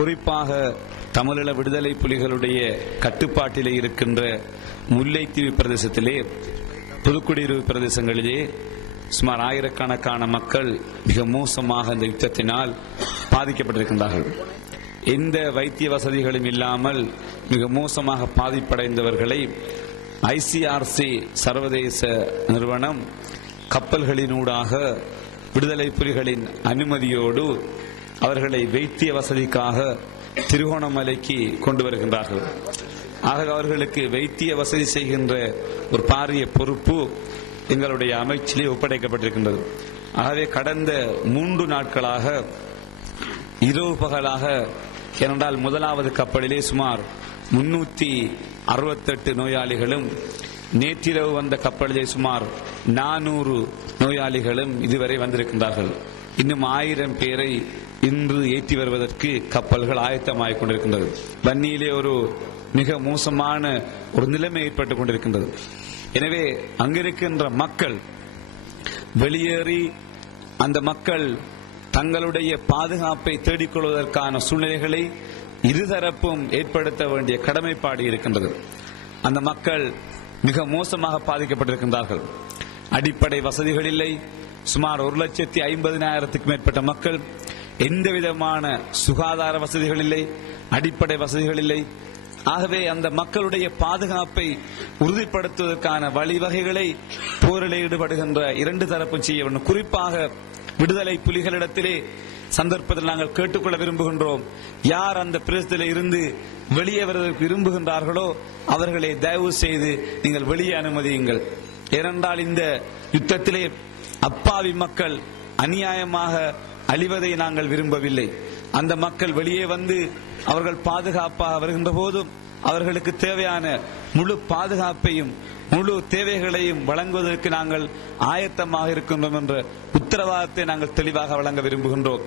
குறிப்பாக தமிழீழ விடுதலை புலிகளுடைய கட்டுப்பாட்டிலே இருக்கின்ற முல்லைத்தீவு பிரதேசத்திலே, புதுக்குடியிருப்பு பிரதேசங்களிலே சுமார் ஆயிரக்கணக்கான மக்கள் மிக மோசமாக இந்த யுத்தத்தினால் பாதிக்கப்பட்டிருக்கின்றார்கள். எந்த வைத்திய வசதிகளும் இல்லாமல் மிக மோசமாக பாதிப்படைந்தவர்களை ஐசிஆர்சி சர்வதேச நிறுவனம் கப்பல்களினூடாக விடுதலை புலிகளின் அனுமதியோடு அவர்களை வைத்திய வசதிக்காக திருகோணமலைக்கு கொண்டு வருகின்றார்கள். ஆக அவர்களுக்கு வைத்திய வசதி செய்கின்ற ஒரு பாரிய பொறுப்பு எங்களுடைய அமைச்சிலே ஒப்படைக்கப்பட்டிருக்கின்றது. ஆகவே கடந்த 3 நாட்களாக இரவு பகலாக, ஏனென்றால் முதலாவது கப்பலிலே சுமார் 368 நோயாளிகளும், நேற்றிரவு வந்த கப்பலிலே சுமார் 400 நோயாளிகளும் இதுவரை வந்திருக்கின்றார்கள். இன்னும் 1000 பேரை இன்று ஏற்றி வருவதற்கு கப்பல்கள் ஆயத்தமாகிக் கொண்டிருக்கின்றது. வன்னியிலே ஒரு மிக மோசமான ஒரு நிலைமை ஏற்பட்டுக் கொண்டிருக்கின்றது. எனவே அங்கிருக்கின்ற மக்கள் வெளியேறி அந்த மக்கள் தங்களுடைய பாதுகாப்பை தேடிக்கொள்வதற்கான சூழ்நிலைகளை இருதரப்பும் ஏற்படுத்த வேண்டிய கடமைப்பாடு இருக்கின்றது. அந்த மக்கள் மிக மோசமாக பாதிக்கப்பட்டிருக்கின்றார்கள். அடிப்படை வசதிகள் இல்லை. சுமார் 1,50,000 மேற்பட்ட மக்கள், எந்த விதமான சுகாதார வசதிகள் இல்லை, அடிப்படை வசதிகள் இல்லை. ஆகவே அந்த மக்களுடைய பாதுகாப்பை உறுதிப்படுத்துவதற்கான வழிவகைகளை போரில் ஈடுபடுகின்ற 2 தரப்பும் செய்ய வேண்டும். குறிப்பாக விடுதலை புலிகளிடத்திலே சந்தர்ப்பத்தில் நாங்கள் கேட்டுக்கொள்ள விரும்புகின்றோம். யார் அந்த பிரதேசத்தில் இருந்து வெளியே வருவதற்கு விரும்புகின்றார்களோ அவர்களை தயவு செய்து நீங்கள் வெளியே அனுமதியுங்கள். ஏனென்றால் இந்த யுத்தத்திலே அப்பாவி மக்கள் அநியாயமாக அழிவதை நாங்கள் விரும்பவில்லை. அந்த மக்கள் வெளியே வந்து அவர்கள் பாதுகாப்பாக வருகின்ற போதும் அவர்களுக்கு தேவையான முழு பாதுகாப்பையும் முழு தேவைகளையும் வழங்குவதற்கு நாங்கள் ஆயத்தமாக இருக்கின்றோம் என்ற உத்தரவாதத்தை நாங்கள் தெளிவாக வழங்க விரும்புகின்றோம்.